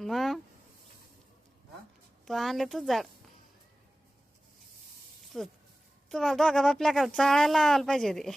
मग? तू आणले तूच झाड. तू तुम्हाला दोघा बापल्या का चाळायला लावायला पाहिजे ते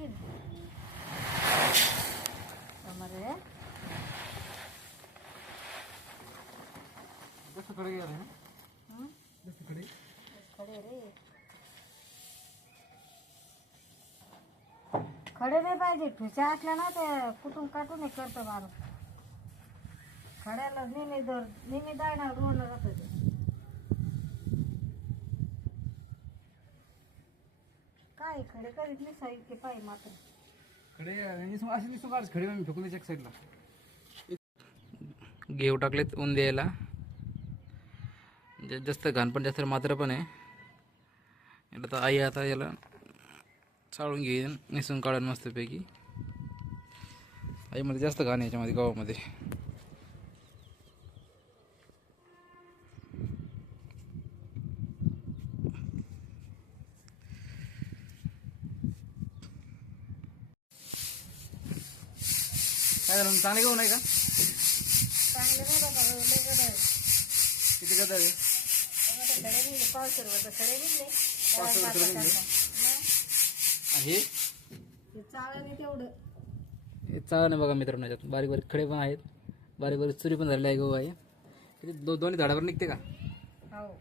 टाकीन रे जास्त गेलं ना खडे रे खडे नाही पाहिजे ठुच्या असल्या ना ते कुठून काटून हे करतं माणूस. खड्याला नेहमी दर नेहमी दायना रोडला जातं. ते काय खडे कधीच नाही साहित्य पाहिजे मात्रकडे निसून असे निसून काढ खडे मी फेकून द्यायचे एक साईडला घेऊ टाकलेत ऊन द्यायला जा- जास्त घाण पण जास्त मात्र पण आहे. याला तर आई आता याला चाळून घेईन निसून काढून मस्तपैकी. आईमध्ये जास्त घाण आहे याच्यामध्ये गावामध्ये काय झालं? मग चांगले गहू नाही का? चांगले नाही बाबा लय गडं आहे. किती गदा आहे? खडे निघले खडे निघले? मग हे? ते चाळणी तेवढं. हे चाळ आहे बघा मित्रांनो याच्यात. बारीक बारीक खडे पण आहेत. बारीक बारीक चुरी पण झालेली आहे गहू आहे. किती? दो दोन्ही झाडावर निघते का? हो.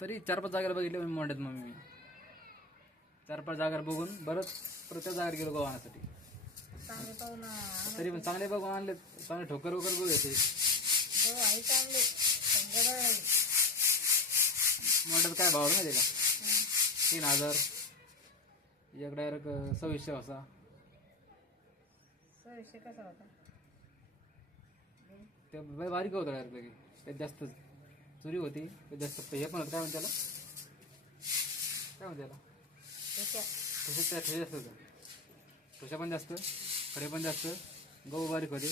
तरी चार पाच जागेला बघितले मी मोंड्यात मम्मी. मी चार पाच जागा बघून बरंच प्रत्येक जागेवर गेलो आणण्यासाठी चांगले पाहून. तरी पण चांगले बघून आणले चांगले ठोकर वगैरे बघू येते गहू आहे चांगले. पण गडळ आहे. मोंड्यात काय भाव माहिती का? तीन हजार. एक डायरेक्ट सव्वीसशे असा सव्वीसशे कसा होता? ते बारीक होतं डायरेक्ट लगे. त्यात जास्त चुरी होती ते जास्त. हे पण होतं काय म्हणते त्याला? काय म्हणते त्याला? ठोसे त्या ठोसे जास्त होतं. ठोशा पण जास्त. खडे पण जास्त. गहू बारीक होते.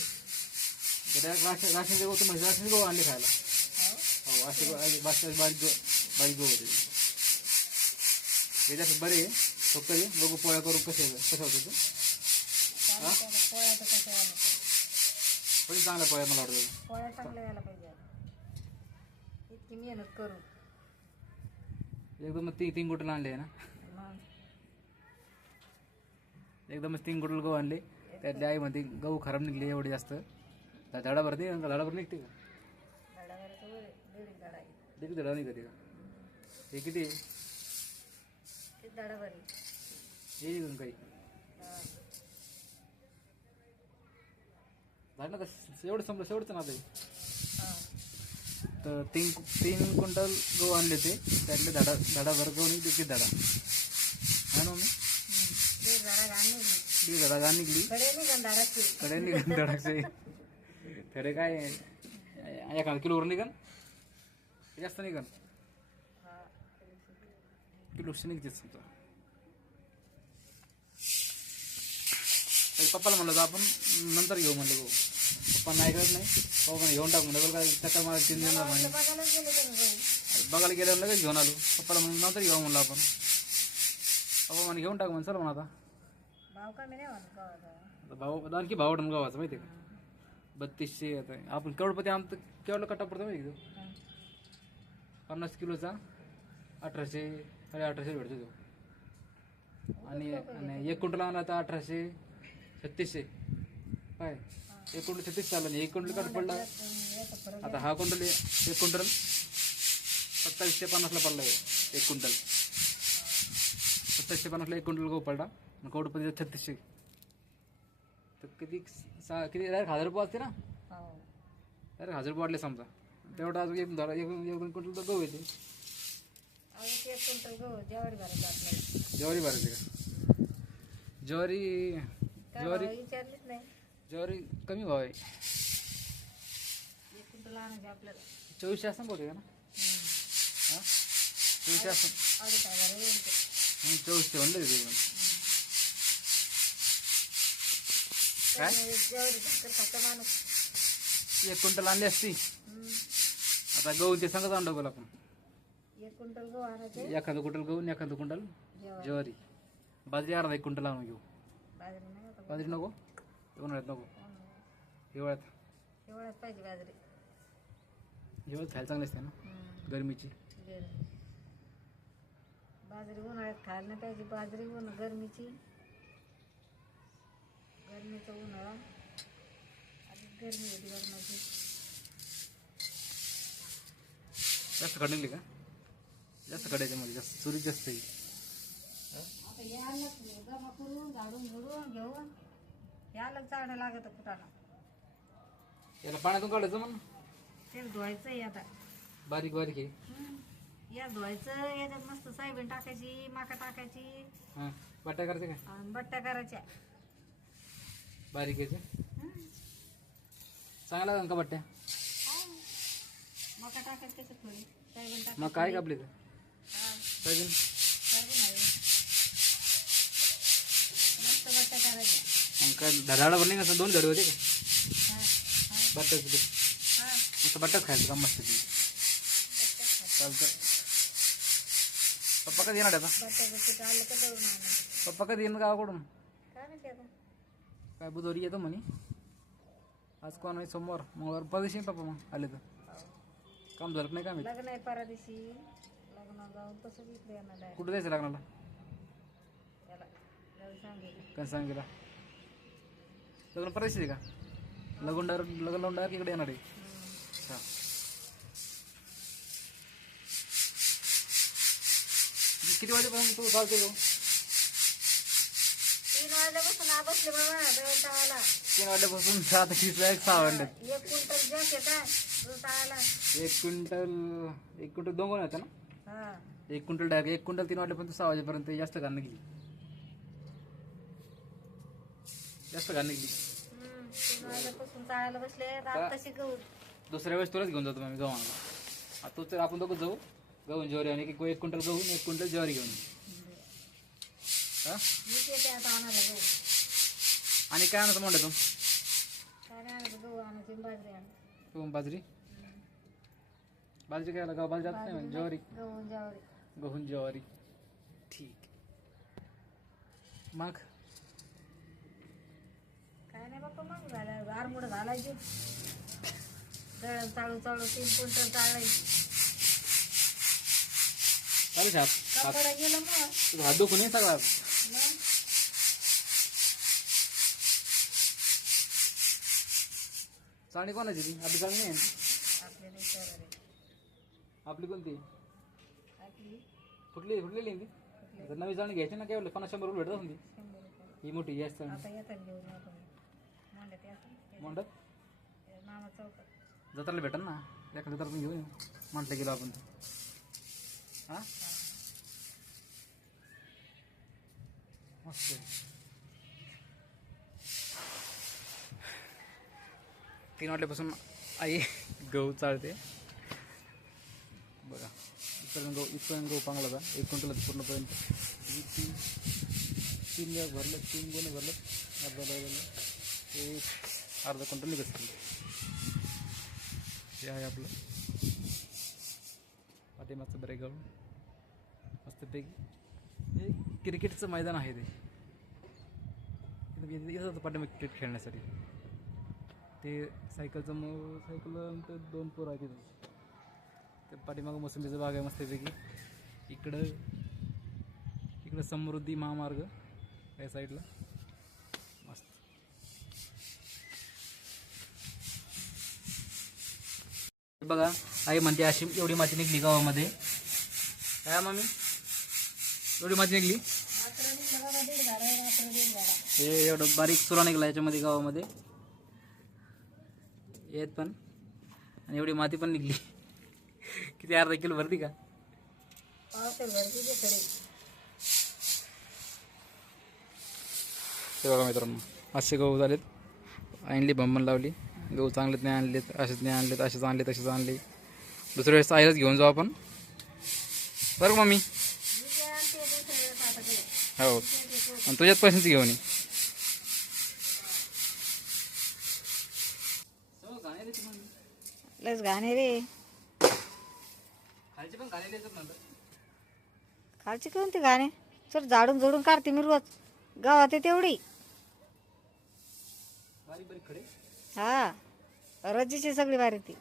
राशन राशनचे गहू तुम्ही राशनचे गहू आणले खायला. हो असे बारीक बारीक गहू बारीक गहू होते. हे जास्त बरे फक्त बघू पोळ्या करून कसे कसं होतं ते. चांगलं पण चांगल्या पोळ्या मला वाटतं. पोळ्या चांगल्या व्हायला पाहिजे इतकी मेहनत करू एकदम तीन तीन गुटल आणले ना. एकदमच तीन गुटल गहू आणले. त्यातली आई म्हणते गहू खराब निघले एवढे जास्त. त्या झाडाभर का झाडाभर निघते का? दीड झाडा निघते का हे किती? आहे? हे निघून काही. झालं ना तर एवढं संपलं शेवटचं ना ते तर तीन तीन क्विंटल गहू आणले ते. त्यातले झाडा झाडाभर गहू निघते किती झाडा? हा ना ती हम्म. निघली. कडे निघन झाडाची कडे काय एखादा किलोवर निघन? जास्त निघन. हा निघते समजा. पप्पाला म्हणलं तर आपण नंतर घेऊ म्हणलं भाऊ. पप्पा नाही करत नाही. पप्पा घेऊन टाकू म्हणलं. काय त्याचा मला तीन देणार नाही बघायला गेल्यावर लगेच घेऊन आलो. पप्पाला म्हणून नंतर घेऊ म्हणलं आपण. पप्पा म्हणे घेऊन टाकू म्हणून चल म्हणा आता. भाव कमी नाही म्हणत गावाचा आता भाऊ आणखी भाव वाटून गावाचं माहिती आहे का? बत्तीसशे आता आहे. आपण केवढपती आमचं केवढं कट्टा पडतो माहिती आहे का तो? पन्नास किलोचा अठराशे साडे अठराशे भेटतो तो. आणि आणि एक क्विंटल आणला तर अठराशे छत्तीसशे. काय एक क्विंटल छत्तीस चालला नाही एक क्विंटल कट पडला. याचा फरक आता हा क्विंटल एक क्विंटल सत्तावीसशे पन्नासला पडला आहे एक क्विंटल. सत्तावीसशे पन्नासला एक क्विंटल गहू पडला. आणि कवडपती छत्तीसशे. तर किती सा किती डायरेक्ट हजार रुपये असते ना? हो. डायरेक्ट हजार रुपये वाढले समजा. तेवढा अजून एक धरा एक एक दोन क्विंटल तर गहू येते. ज्वारी भरायचं का? ज्वारी ज्वारी ज्वारी कमी भाव आहे. चोवीसशे असं बोलते का ना. हां? चोवीसशे असं. चोवीसशे म्हणलं ते पण काय? त्यामुळे ज्वारी भाकर खाता माणूस. एक क्विंटल आणली असती. हम्म. आता गहू ते सांगत आणलं बोला आपण. एक क्विंटल गहू आणायचे. एखादं क्विंटल गहू आणि एखादं क्विंटल ज्वारी. ज्वारी. बाजरी अर्धा एक क्विंटल आणून घेऊ. बाजरी नाही आता. बाजरी नको? उन्हाळ्यात नको. हिवाळ्यात. एवढ्याच पाहिजे बाजरी. हिवाळ्यात खायला चांगली असते ना? हम्म. गरमीची. गरमी. बाजरी उन्हाळ्यात खायला नाही पाहिजे. बाजरी ऊन गरमीची. गरमीचा उन्हाळा. आणि गरमी होती गरमाची जास्त निघली का? जास्त खड याच्यामध्ये जास्त चुरी जास्त आहे. आता यायला जमा करून झाडून झुडून घेऊन यायला चालणं लागत कुठाला याला पाण्यातून काढायचं म्हण ते धुवायचं आहे आता. बारीक बारीक आहे. हम्म. या धुवायचं याच्यात मस्त सोयाबीन टाकायची माका टाकायची. हां. बट्ट्या करायचे काय आणि बट्ट्या करायच्या. बारीक याचे हम्म. चांगला लागेल का बट्ट्या मका टाकायची त्याच्यात थोडी. सोयाबीन टाकायची. मग काय कापले तर हा, सोयाबीन सोयाबीन आहे मस्त बट्ट्या करायच्या मग काय धडाडा पण नाही दोन धडे होते का? हा हा. हा. खायचं का मस्त ती बट्ट्या खा. चालतं. पप्पा कधी येणार आता? आलं का दळून पप्पा कधी येणार गावाकडून? काय माहिती आता? काय बुधवारी येतो म्हणे. आज कोण आहे? सोमवार मंगळवार. परदेशी पप्पा मग आले तर. काम झालं नाही काम? लग्न आहे परा दिवशी लग्न जाऊन तसंच इकडे येणार. कुठं जायचं लग्नाला? याला जाऊ सांगेल. काय सांगितलं लग्न परदेशी आहे का? लग्न डायरेक्ट लग्न लावून डायरेक्ट इकडे येणार आहे. अच्छा. किती वाजेपर्यंत तू चालते तीन वाजल्यापासून आ बसले बाबा दळण तीन वाजल्यापासून सात तीस एक सहा एक क्विंटल जॅक आहे दूध एक क्विंटल एक क्विंटल दोन कोण होतं ना? हा. एक क्विंटल डायरेक्ट एक क्विंटल तीन वाजल्यापर्यंत सहा वाजेपर्यंत जास्त घाण निघली जास्त घाण निघली हम्म, तीन वाजल्यापासून टाळायला बसले. आत्ताशी गहू. दुसऱ्या वेळेस तुलाच घेऊन जातो आम्ही गव्हाणला आता तोच आपण दोघं जाऊ. गहू आणि ज्वारी आणि एक एक क्विंटल गहू आणि एक क्विंटल ज्वारी घेऊन येऊ. हा मी येते आता आणायला गहू आणि काय आणायचं म्हणलं तू? बाजरी बाजरी? बाजरी काय गाव बाजरी जात नाही ज्वारी. गहू आणि ज्वारी. गहून ज्वारी. ठीक. मग? काय नाही बाप्पा मग झालं. आरमुड घालायची. दळण चाळू चाळू तीन क्विंटल चाळायची हात दुखून सगळा. मग चाळणी कोणाची ती? आपली आपल्याला विचारायला आपली कोणती? आपली? फुटली फुटलेली आहे ती? आता नवी चाळणी घ्यायची ना काय पन्नास शंभर रुपये भेटत असेल ती शंभर रुपये. ही मोठी जास्त चाळणी आता येतात घेऊन आपण. मांडत येतात म्हणतात मामा चौकात. जत्राला भेटेल ना. एखाद्या जत्रातून घेऊन येऊ म्हटलं गेलो आपण. हा. मस्त तीन वाटल्यापासून आई गहू चालते बघा इथपर्यंत गहू इथपर्यंत गहू चांगला होता. एक क्विंटल पूर्णपर्यंत तीन तीन बॅग भरलं तीन गोणे भरलं. अर्धा बॅग भरलं एक अर्धा क्विंटल निघत हे आहे आपलं. पाठीमागचं ब्रेक गहू मस्तपैकी क्रिकेटचं मैदान आहे ते. इथं- इथं पाठीमागे क्रिकेट खेळण्यासाठी. ते सायकलचं मग सायकल दोन पोरं आहेत तिथं ते पाठीमागं मोसंबीचं बाग आहे मस्तपैकी. इकडं इकडं समृद्धी महामार्ग या साईडला. मस्त. बघा आई म्हणते अशी एवढी माती निघली गावामध्ये. काय मामी? एवढी माती निघली? हे एवढं बारीक चुरा निघला याच्यामध्ये गावामध्ये. येत पण. आणि एवढी माती पण निघली. किती अर्धा किलो भरती का? ते बघा मित्रांनो असे गहू झालेत. आणली बंबन लावली. गहू चांगलेच नाही आणलेत असेच नाही आणलेत असेच आणले तसेच आणले दुसऱ्या वेळेस आईलाच घेऊन जाऊ आपण. बरं मम्मी मी जे आणते दुसऱ्या वेळेस आता ते. हो. आणि तुझ्यात पैशांची घेऊन ये. लस घाणे रे. खालची कोणती घाणे? सर झाडून झोडून काढते मी रोज. गावात आहे तेवढी. हा. रजीची सगळी बारी ती.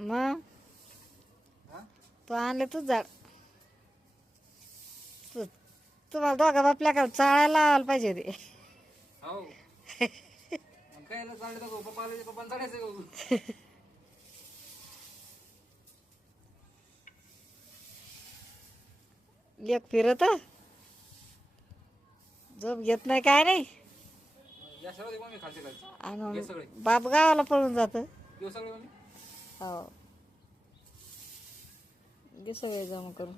मग? हा? तू आणले तूच झाड. तू तुम्हाला दोघा बापल्या का चाळायला लावायला पाहिजे ते हो. आले लेक फिरत? झोप घेत नाही काय नाही या सगळं मग मी खालचे खालचे आणि हे बाप गावाला पळून जात. मग हो. घे सगळे जमा करून.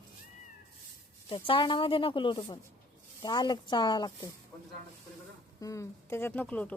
त्या चाळण्यामध्ये नको लोटू पण. ते आलं चाळा लागतं त्याच्यात नको लोटू.